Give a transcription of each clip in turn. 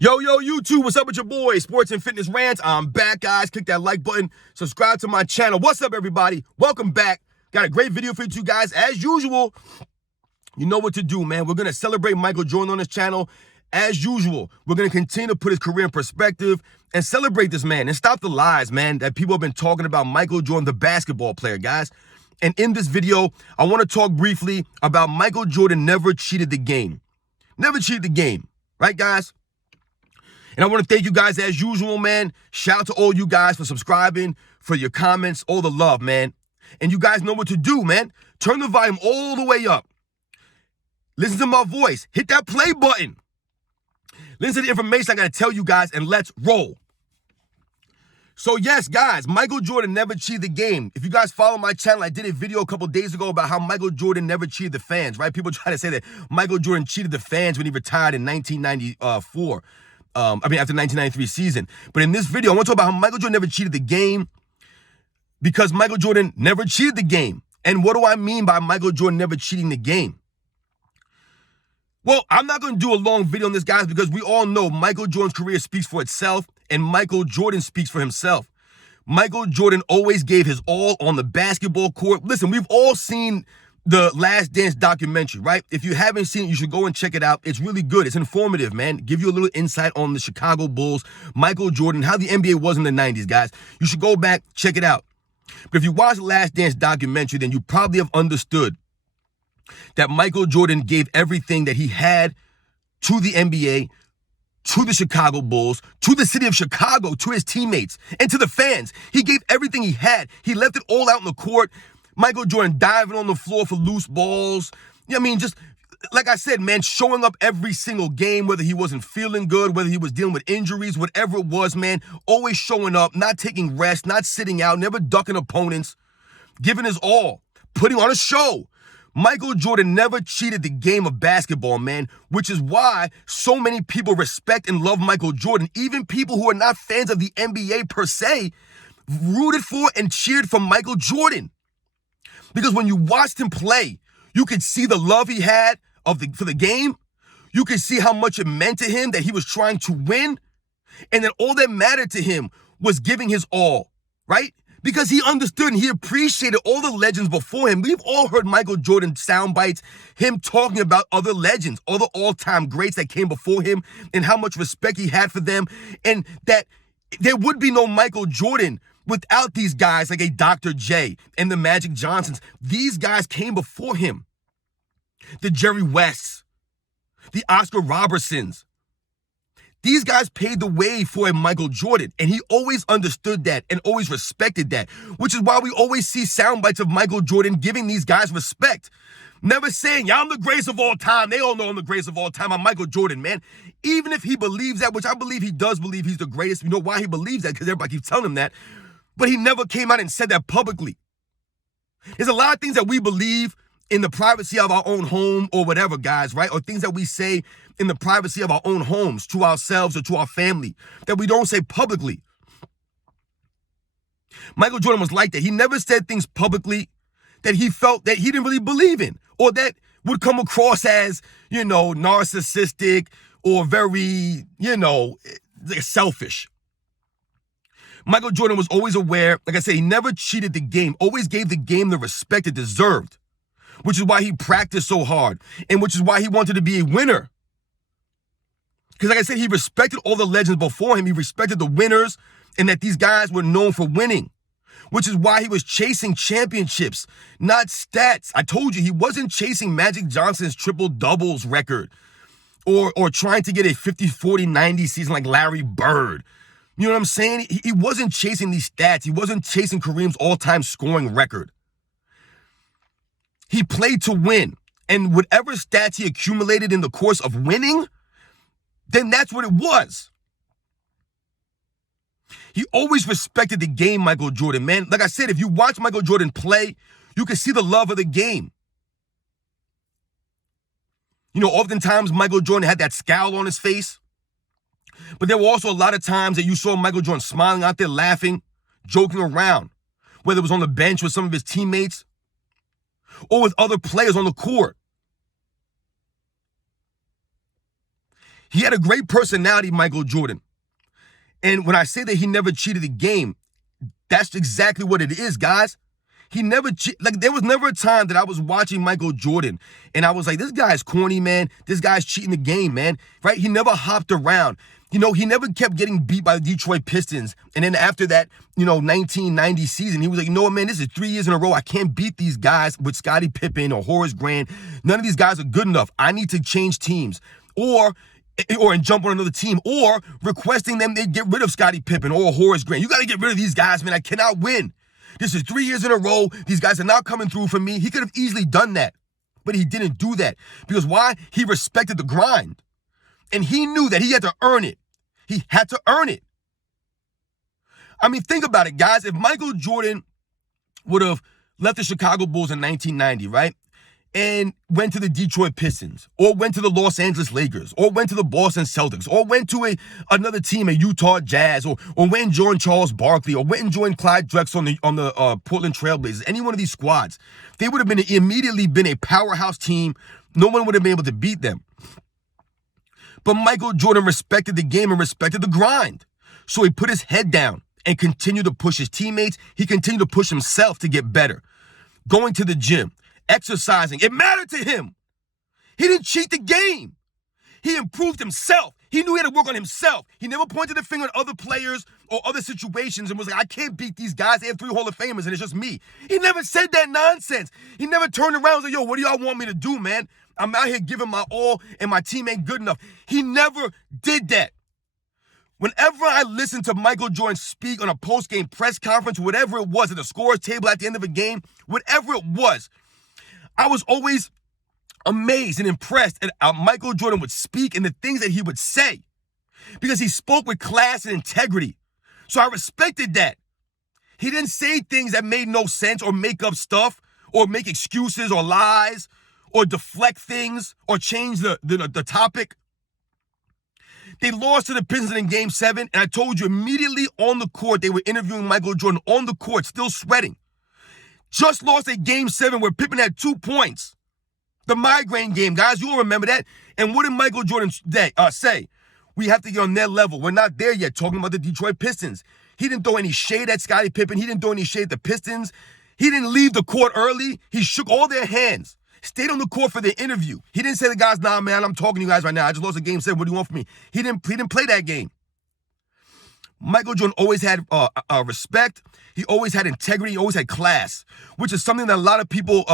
Yo, YouTube, what's up with your boy? Sports and Fitness Rants. I'm back, guys. Click that like button. Subscribe to my channel. What's up, everybody? Welcome back. Got a great video for you two guys. As usual, you know what to do, man. We're going to celebrate Michael Jordan on this channel. As usual, we're going to continue to put his career in perspective and celebrate this man and stop the lies, man, that people have been talking about Michael Jordan, the basketball player, guys. And in this video, I want to talk briefly about Michael Jordan never cheated the game. Never cheated the game. Right, guys? And I want to thank you guys as usual, man. Shout out to all you guys for subscribing, for your comments, all the love, man. And you guys know what to do, man. Turn the volume all the way up. Listen to my voice. Hit that play button. Listen to the information I got to tell you guys, and let's roll. So yes, guys, Michael Jordan never cheated the game. If you guys follow my channel, I did a video a couple days ago about how Michael Jordan never cheated the fans, right? People try to say that Michael Jordan cheated the fans when he retired in 1994. After the 1993 season. But in this video, I want to talk about how Michael Jordan never cheated the game, because Michael Jordan never cheated the game. And what do I mean by Michael Jordan never cheating the game? Well, I'm not going to do a long video on this, guys, because we all know Michael Jordan's career speaks for itself, and Michael Jordan speaks for himself. Michael Jordan always gave his all on the basketball court. Listen, we've all seen the Last Dance documentary, right? If you haven't seen it, you should go and check it out. It's really good. It's informative, man. Give you a little insight on the Chicago Bulls, Michael Jordan, how the NBA was in the 90s, guys. You should go back, check it out. But if you watch the Last Dance documentary, then you probably have understood that Michael Jordan gave everything that he had to the NBA, to the Chicago Bulls, to the city of Chicago, to his teammates, and to the fans. He gave everything he had. He left it all out in the court. Michael Jordan diving on the floor for loose balls. I mean, just like I said, man, showing up every single game, whether he wasn't feeling good, whether he was dealing with injuries, whatever it was, man, always showing up, not taking rest, not sitting out, never ducking opponents, giving his all, putting on a show. Michael Jordan never cheated the game of basketball, man, which is why so many people respect and love Michael Jordan. Even people who are not fans of the NBA per se, rooted for and cheered for Michael Jordan. Because when you watched him play, you could see the love he had for the game. You could see how much it meant to him that he was trying to win. And that all that mattered to him was giving his all, right? Because he understood and he appreciated all the legends before him. We've all heard Michael Jordan sound bites, him talking about other legends, other all-time greats that came before him, and how much respect he had for them. And that there would be no Michael Jordan without these guys like a Dr. J and the Magic Johnsons. These guys came before him. The Jerry Wests, the Oscar Robertsons. These guys paved the way for a Michael Jordan, and he always understood that and always respected that, which is why we always see sound bites of Michael Jordan giving these guys respect. Never saying, yeah, I'm the greatest of all time. They all know I'm the greatest of all time. I'm Michael Jordan, man. Even if he believes that, which I believe he does believe he's the greatest. You know why he believes that? Because everybody keeps telling him that. But he never came out and said that publicly. There's a lot of things that we believe in the privacy of our own home or whatever, guys, right? Or things that we say in the privacy of our own homes to ourselves or to our family that we don't say publicly. Michael Jordan was like that. He never said things publicly that he felt that he didn't really believe in, or that would come across as, narcissistic or very, selfish. Michael Jordan was always aware, like I said, he never cheated the game, always gave the game the respect it deserved, which is why he practiced so hard, and which is why he wanted to be a winner. Because like I said, he respected all the legends before him. He respected the winners, and that these guys were known for winning, which is why he was chasing championships, not stats. I told you, he wasn't chasing Magic Johnson's triple-doubles record or trying to get a 50-40-90 season like Larry Bird. You know what I'm saying? He wasn't chasing these stats. He wasn't chasing Kareem's all-time scoring record. He played to win. And whatever stats he accumulated in the course of winning, then that's what it was. He always respected the game, Michael Jordan, man. Like I said, if you watch Michael Jordan play, you can see the love of the game. Oftentimes Michael Jordan had that scowl on his face. But there were also a lot of times that you saw Michael Jordan smiling out there, laughing, joking around, whether it was on the bench with some of his teammates or with other players on the court. He had a great personality, Michael Jordan. And when I say that he never cheated the game, that's exactly what it is, guys. He never like there was never a time that I was watching Michael Jordan and I was like, this guy's corny, man. This guy's cheating the game, man. Right? He never hopped around. You know, he never kept getting beat by the Detroit Pistons. And then after that, 1990 season, he was like, you know what, man, this is 3 years in a row. I can't beat these guys with Scottie Pippen or Horace Grant. None of these guys are good enough. I need to change teams. Or and jump on another team, or requesting them they get rid of Scottie Pippen or Horace Grant. You got to get rid of these guys, man. I cannot win. This is 3 years in a row. These guys are not coming through for me. He could have easily done that, but he didn't do that. Because why? He respected the grind. And he knew that he had to earn it. He had to earn it. I mean, think about it, guys. If Michael Jordan would have left the Chicago Bulls in 1990, right? And went to the Detroit Pistons, or went to the Los Angeles Lakers, or went to the Boston Celtics, or went to another team, a Utah Jazz, or went and joined Charles Barkley, or went and joined Clyde Drexler on the Portland Trailblazers, any one of these squads, they would have immediately been a powerhouse team. No one would have been able to beat them. But Michael Jordan respected the game and respected the grind. So he put his head down and continued to push his teammates. He continued to push himself to get better. Going to the gym, exercising, it mattered to him. He didn't cheat the game. He improved himself. He knew he had to work on himself. He never pointed the finger at other players or other situations and was like, I can't beat these guys. They have 3 Hall of Famers and it's just me. He never said that nonsense. He never turned around and was like, yo, what do y'all want me to do, man? I'm out here giving my all and my team ain't good enough. He never did that. Whenever I listened to Michael Jordan speak on a post-game press conference, whatever it was, at the scorer's table at the end of a game, whatever it was, I was always amazed and impressed at how Michael Jordan would speak and the things that he would say, because he spoke with class and integrity. So I respected that. He didn't say things that made no sense or make up stuff or make excuses or lies or deflect things or change the topic. They lost to the Pistons in Game 7, and I told you immediately on the court, they were interviewing Michael Jordan on the court, still sweating. Just lost a Game 7 where Pippen had 2 points. The migraine game, guys, you'll remember that. And what did Michael Jordan say? We have to get on their level. We're not there yet, talking about the Detroit Pistons. He didn't throw any shade at Scottie Pippen. He didn't throw any shade at the Pistons. He didn't leave the court early. He shook all their hands. Stayed on the court for the interview. He didn't say to the guys, nah, man, I'm talking to you guys right now. I just lost a Game 7. What do you want from me? He didn't play that game. Michael Jordan always had respect. He always had integrity. He always had class, which is something that a lot of people,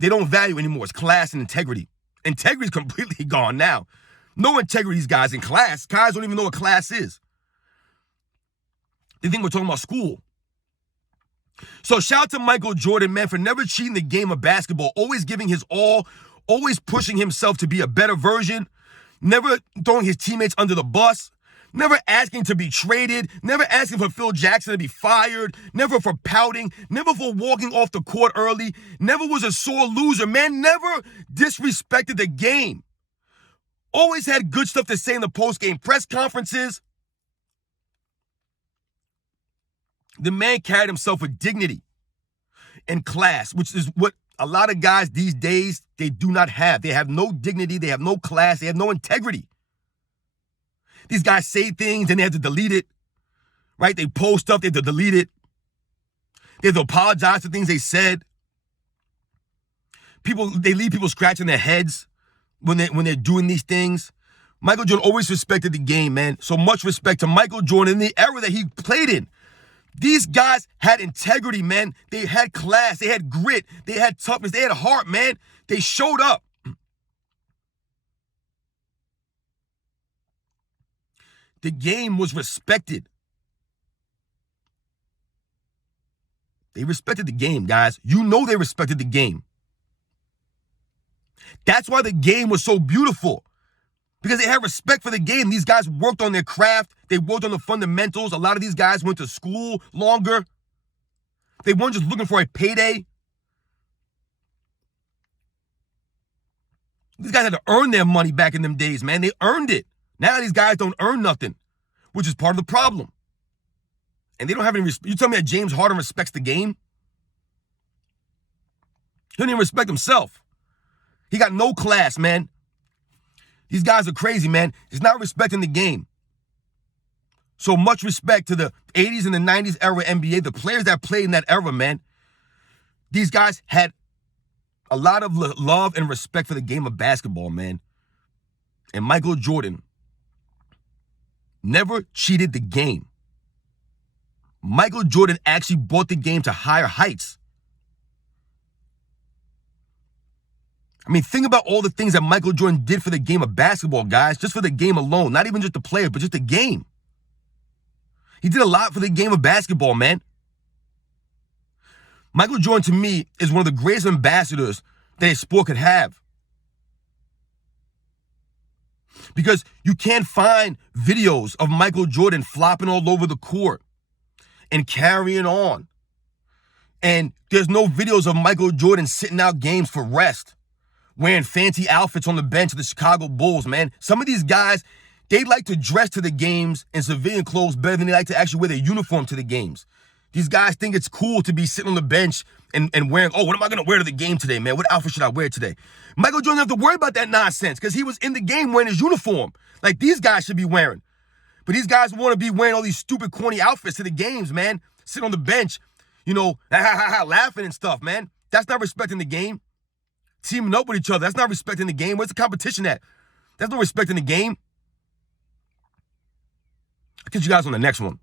they don't value anymore. It's class and integrity. Integrity is completely gone now. No integrity, these guys in class. Guys don't even know what class is. They think we're talking about school. So shout out to Michael Jordan, man, for never cheating the game of basketball, always giving his all, always pushing himself to be a better version, never throwing his teammates under the bus, never asking to be traded, never asking for Phil Jackson to be fired, never for pouting, never for walking off the court early, never was a sore loser, man, never disrespected the game. Always had good stuff to say in the post-game press conferences. The man carried himself with dignity and class, which is what a lot of guys these days, they do not have. They have no dignity, they have no class, they have no integrity. These guys say things and they have to delete it, right? They post stuff, they have to delete it. They have to apologize for things they said. They leave people scratching their heads when they're doing these things. Michael Jordan always respected the game, man. So much respect to Michael Jordan in the era that he played in. These guys had integrity, man. They had class. They had grit. They had toughness. They had heart, man. They showed up. The game was respected. They respected the game, guys. You know they respected the game. That's why the game was so beautiful. Because they had respect for the game. These guys worked on their craft. They worked on the fundamentals. A lot of these guys went to school longer. They weren't just looking for a payday. These guys had to earn their money back in them days, man. They earned it. Now these guys don't earn nothing, which is part of the problem. And they don't have any respect. You tell me that James Harden respects the game? He don't even respect himself. He got no class, man. These guys are crazy, man. It's not respecting the game. So much respect to the 80s and the 90s era NBA, the players that played in that era, man. These guys had a lot of love and respect for the game of basketball, man. And Michael Jordan never cheated the game. Michael Jordan actually brought the game to higher heights. I mean, think about all the things that Michael Jordan did for the game of basketball, guys. Just for the game alone. Not even just the players, but just the game. He did a lot for the game of basketball, man. Michael Jordan, to me, is one of the greatest ambassadors that a sport could have. Because you can't find videos of Michael Jordan flopping all over the court and carrying on. And there's no videos of Michael Jordan sitting out games for rest, wearing fancy outfits on the bench of the Chicago Bulls, man. Some of these guys, they like to dress to the games in civilian clothes better than they like to actually wear their uniform to the games. These guys think it's cool to be sitting on the bench and wearing, oh, what am I going to wear to the game today, man? What outfit should I wear today? Michael Jordan doesn't have to worry about that nonsense because he was in the game wearing his uniform like these guys should be wearing. But these guys want to be wearing all these stupid, corny outfits to the games, man. Sitting on the bench, you know, laughing and stuff, man. That's not respecting the game. Teaming up with each other, that's not respecting the game. Where's the competition at? That's no respecting the game. I'll catch you guys on the next one.